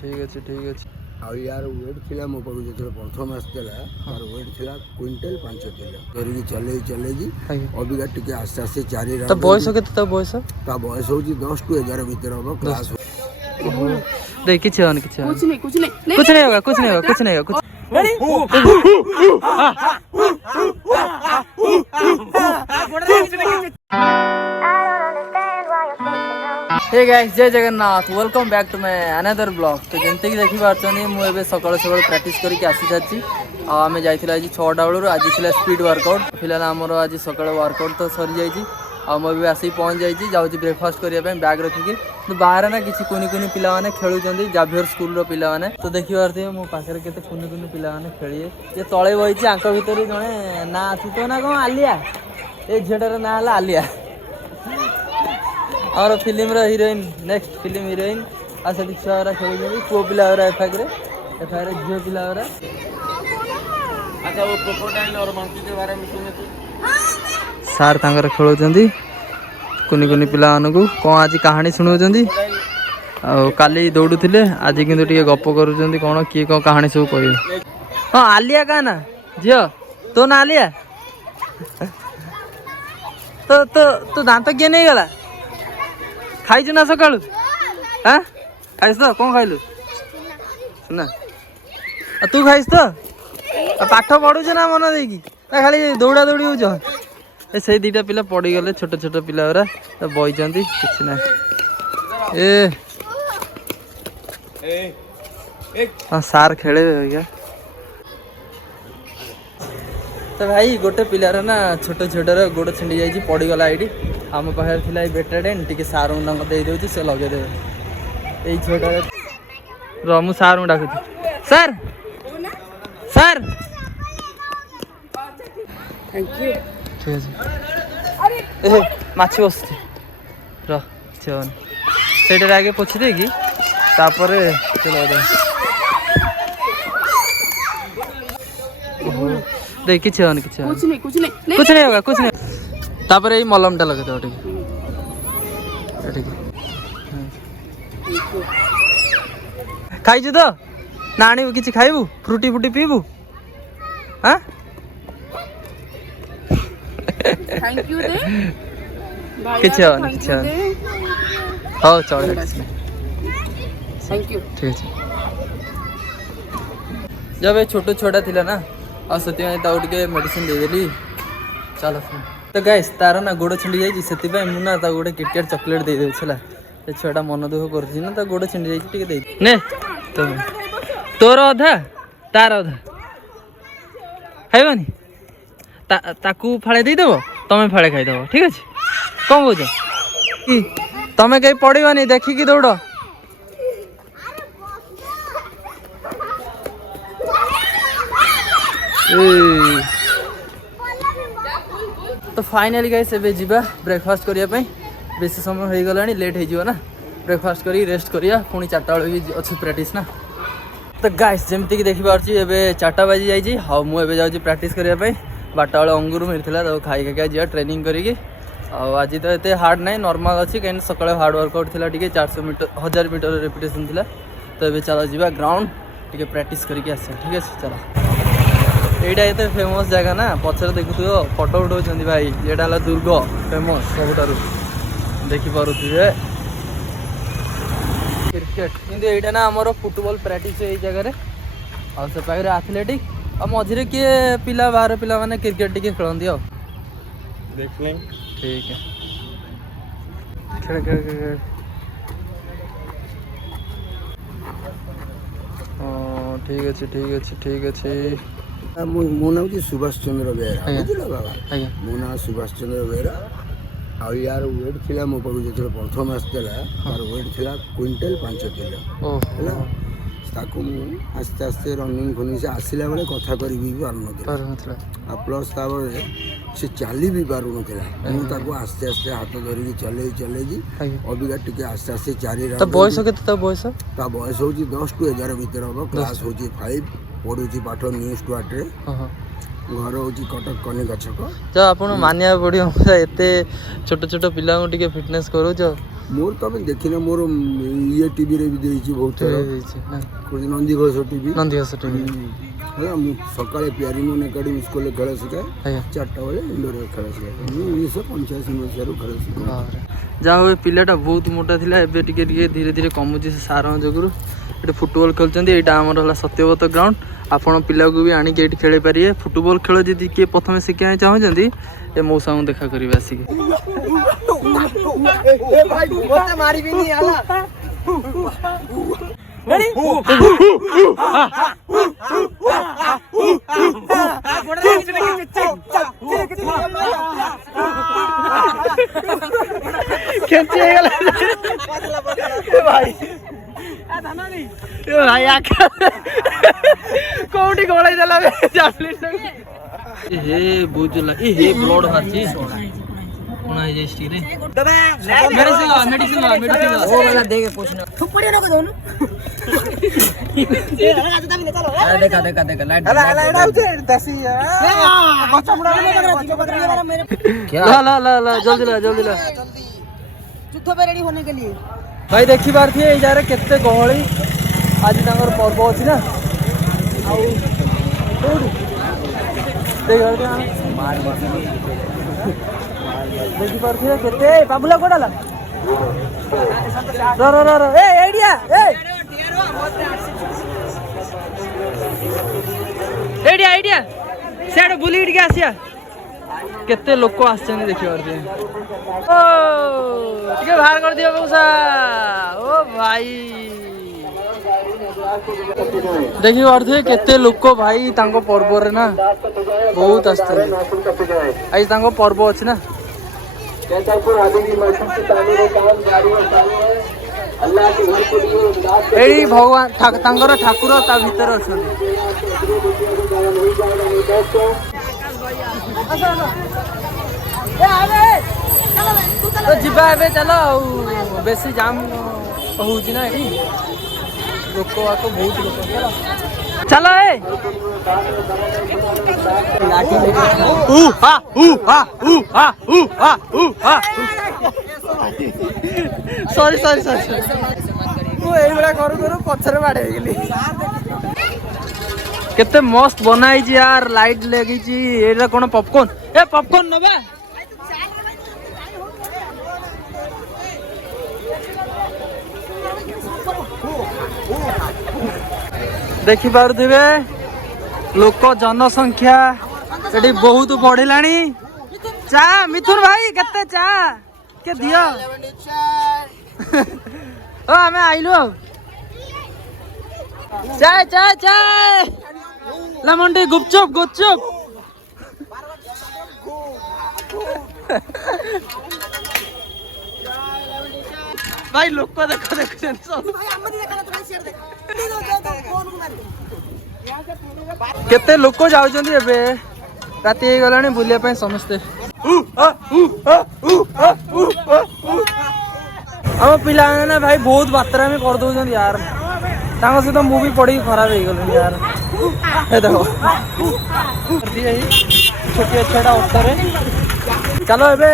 ठीक अच्छे ଆଉ ୟାର ୱେଟ୍ ଥିଲା ମୋ ପାଖକୁ ଯେତେବେଳେ ପ୍ରଥମ ଆସିଥିଲା ତାର ୱେଟ୍ ଥିଲା କ୍ୱିଣ୍ଟାଲ 5 କିଲୋ ଧରିକି ଚଲେଇକି ଅବିକା ଟିକେ ଆସ୍ତେ ଆସ୍ତେ 4 ରାଉଣ୍ଡ। ତା ବୟସ କେତେ? ତା ବୟସ ହେଉଛି 10 ରୁ 11 ଭିତରେ ହବ। କ୍ଲାସ୍ देख कुछ नहीं कुछ नहीं होगा कुछ नहीं होगा कुछ हे गाइस जय Jagannath welcome back to my another blog. तो जमती कि देखी पार्टी मुझे सकाल सकाल प्रैक्टिस करके आसी सारी आम जाइए आज 6टा बेलू आज थी स्पीड वर्कआउट फिर आमर आज सकाल वर्कआउट तो सरी जाइए मुझे आसिक पहुँच जाइए जाऊँगी ब्रेकफास्ट करने बैग रखिकी तो बाहर ना किसी कुनी कुनी पिला माने खेलुंट जाभियर स्कूल पिला माने तो देखी पारे मो पाखे केते कुनी कुनी पिला माने खेलिए ये तले बही आंक भितर जड़े ना आसी तो ना कौन आलिया ये झीटार ना है आलिया और film heroine next film heroine आ से छुआ खेल पुओ पिला एफआई झील पिला अच्छा वो क्रोकोडाइल और मंकी के बारे में सुने थे सार तांकर खेलुंट कुनी कुनी पिला मानू कौन आज कहानी शुणाऊँ काली दौड़ुले आज किंतु टे गप कर कौन किए कौन कहानी सब कह हाँ आलिया क्या ना झील तो ना आलिया तो तो तू दांत किए नहीं गला खाई ना सका हाँ खाई तो कौन खाइलु ना तू खाई तो पाठ पढ़ुच ना मन देकी खाली दौड़ा दौड़ी हो से दीटा पिला पड़गले छोट छोट पिला बही कि ना हाँ सार खेले भैया। तो भाई गोटे पिलार ना छोट छोटर गोड़ छिंडी जाइए पड़गला ये आम पाखे थी बेटाडेन टी सार दे दूँ से लगेदे यही छोटा रु सार डाक सार सार थैंक यू ठीक है माछी बस रईटार आगे पोछि दे कि तापर देख कि कुछ नहीं होगा कुछ नहीं तापर ये मलमटा लगे दो खाई तो ना आनी कि खाइबू फ्रुटी फ्रुटी पीबू हाँ थैंक यू दे किसी हाँ चल थैंक यू ठीक है जब ये छोट छोटा थिला ना और से मेडिसिन देदेली चल तो गाइस तार ना गोड़ छिंडी जाइए से मुझे गोटे किटकैट चॉकलेट दे देला से छुआटा मन दुख कर गोड़ छिंडी जाइए ने तोर अधा तार अधा खाइबनी ताकू फाड़े देदेव तमें फाड़े खाईदेव ठीक अच्छे कौन कौच तमें कहीं पड़वानी देखिकी दौड़ तो फाइनाली गाइस एबे जीवा ब्रेकफास्ट करने बेसी समय हो गला लेट हो ना ब्रेकफास्ट करी रेस्ट करिया पुणी 4टा बेले भी अच्छी प्रैक्टिस ना। तो गाइस जमती कि देखी पार्टी एबे 4टा बाजी जाइए हाँ मुझे जाऊँगी प्रैक्टिस करने 12टा बेले अंगूर मिलता तो खाई खाई जा ट्रेनिंग करी आज तो ये हार्ड ना नॉर्मल अच्छी कहीं सका हार्ड वर्कआउट थी 400 मीटर 1000 मीटर रेपिटेशन थी तो ये चलो जी ग्राउंड टी प्रैक्टिस करके आस ठीक है चलो यहाँ ये फेमस जगह ना पचर देखु फटो उठाऊँ भाई यहाँ है दुर्ग फेमस सबुठार देखिपे क्रिकेट कि यहाँ ना आमर फुटबॉल प्रैक्टिस यही जगह से पाखे एथलेटिक और मझे किए पिला बाहर पिला माने क्रिकेट टी खेलती आ देख लें ठीक है खेल खेल खेल ठीक अच्छे ठीक अच्छे ठीक अच्छे मो ना हूँ सुभाष चंद्र बेहरा बुझल बाबा मो ना सुभाष चंद्र बेहरा ଆଉ ୟାର ୱେଟ୍ ଥିଲା ମୋ ପାଖକୁ ଯେତେବେଳେ ପ୍ରଥମ ଆସିଥିଲା ତାର ୱେଟ୍ ଥିଲା କ୍ୱିଣ୍ଟାଲ 5 କିଲୋ ହେଲା ତାକୁ ମୁଁ ଆସ୍ତେ ଆସ୍ତେ ରନିଙ୍ଗ ଫନିଂ ସେ ଆସିଲା ବେଳେ କଥା କରି ବି ପାରୁନଥିଲା ଆଉ ପ୍ଲସ୍ ତାପରେ ସେ ଚାଲି ବି ପାରୁନଥିଲା ମୁଁ ତାକୁ ଆସ୍ତେ ଆସ୍ତେ ହାତ ଧରିକି ଚଲେଇକି ଅବିକା ଟିକେ ଆସ୍ତେ ଆସ୍ତେ 4 ରାଉଣ୍ଡ। ବୟସ କେତେ ତା ବୟସ ହେଉଛି 10 ରୁ 11 ଭିତରେ ହବ। କ୍ଲାସ୍ ହେଉଛି 5 ପଢ଼ୁଛି ପାଠ ନ୍ୟୁ ଷ୍ଟୁଆର୍ଟରେ घर हूँ कटक कनिका छक जो आप मानिया पड़ो एत छोट छोट पिला फिटनेस करूच मोर तो मैं देखिना मोर ये टीवी रे भी देइछि बहुत थोड़ा नंदीघोष टीवी है मु सकाळे प्यारीमोन एकेडमी स्कूल खेल सिखाए 4टा बेले इंडोर खेल सिखाए 1985 मसीह खेल सिखाए जहाँ हुए पिलाटा बहुत मोटा थिला एबे टिके टिके धीरे धीरे कमुची से सार जोगुरु ये फुटबॉल खेलुंट यहाँ आमर है सत्यव्रत ग्राउंड आपण पिला को भी आणिक ये खेल पारे फुटबॉल खेल जी किए प्रथम शिखा चाहते ये मौसा को देखा करेंगे आसिक कौटी गोलाई देला हे बुझला हे ब्लड बाहरची कोना है जेस्टी रे मेडिसिन ओ वाला दे के पूछना थप्पड़ी न को दोनु देखा लाइट देसी क्या ला जल्दी ला युद्ध पे रेडी होने के लिए भाई देखी बार थी जा रे केते गहली आज तांगर पर्व अछि ना आउ देखी बार थी केते बाबूला कोडाला रो ए आइडिया आइडिया सेड बुली के आसिया केते लोक आछन देखि बार थी ओ टिके बाहर कर दियो मौसा ओ भाई देखी पारे केते लोक भाई तांको पर्व रे ना बहुत आसते आज तांको पर्व अछि ना एडी भगवान तांकर ठाकुर ता भीतर अछन तो जीवा एबे चलो बेसी जाम होउची ना एडी लोक आको बहुत लोक चलो ए सॉरी मु एई बड़ा करू पछरे बाडे गेली केते मस्त बनाई छी यार लाइट लगी छी एरा कोन पॉपकॉर्न नबे देखी पारुथिबे लोक जनसंख्या एटी बहुत बढ़िलानी चा मिथुन भाई केते चा के दियो ओ हमें आइलो चाय लमंडी गुपचुप भाई लोक देखो केते लोक जाउछन्ती एबे राति हे गलानी बुलिया पय समस्ते हम पिला ना भाई बहुत मात्रा में कर दो यार तांको से तो मूवी पड़ी खराब हो गल यार ए देखो छोटी छेड़ा उत्तर चलो एबे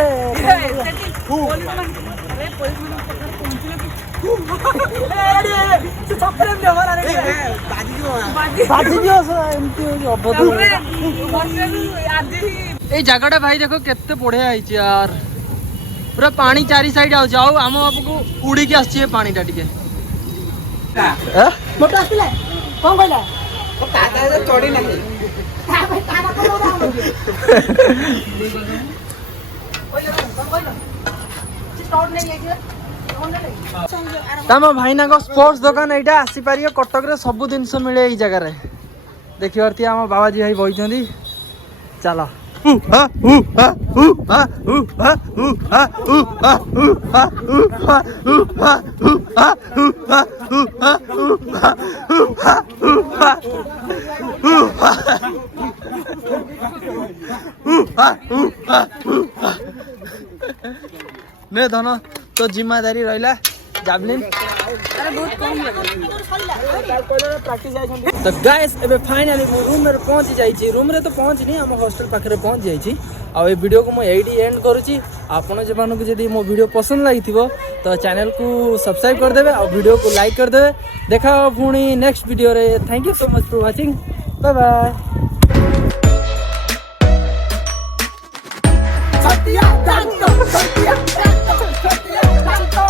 जगटा भाई देखो केते बढ़िया है यार पूरा पानी चारी साइड आ जाओ आम बापू को उड़ी के आसी पानी टा टिके मोटा आसिला कोन कहला तो काटा तो चोड़ी नहीं तम भाई ना स्पोर्ट्स दुकान यहाँ आसी पार कटक रे सब जिन मिले ये जगार देखी पार्थी आम बाबाजी भाई बही चल ने धन तो जिम्मेदारी रहा जावलिन अरे बहुत कम लगे तो गाइस एबे फाइनली रूम में पहुंच जाइए रूम रे तो पहुंच नहीं हम हॉस्टल पाखे पहुंच जाइए आ वीडियो को मुझे एंड करुच्ची आपण जो जब मो वीडियो पसंद लगी तो चैनल को सब्सक्राइब करदे और वीडियो को लाइक करदे देखा पुणी नेक्स्ट वीडियो रे thank you so much for watching bye bye Sortia, tanto, sortia, tanto, sortia, tanto.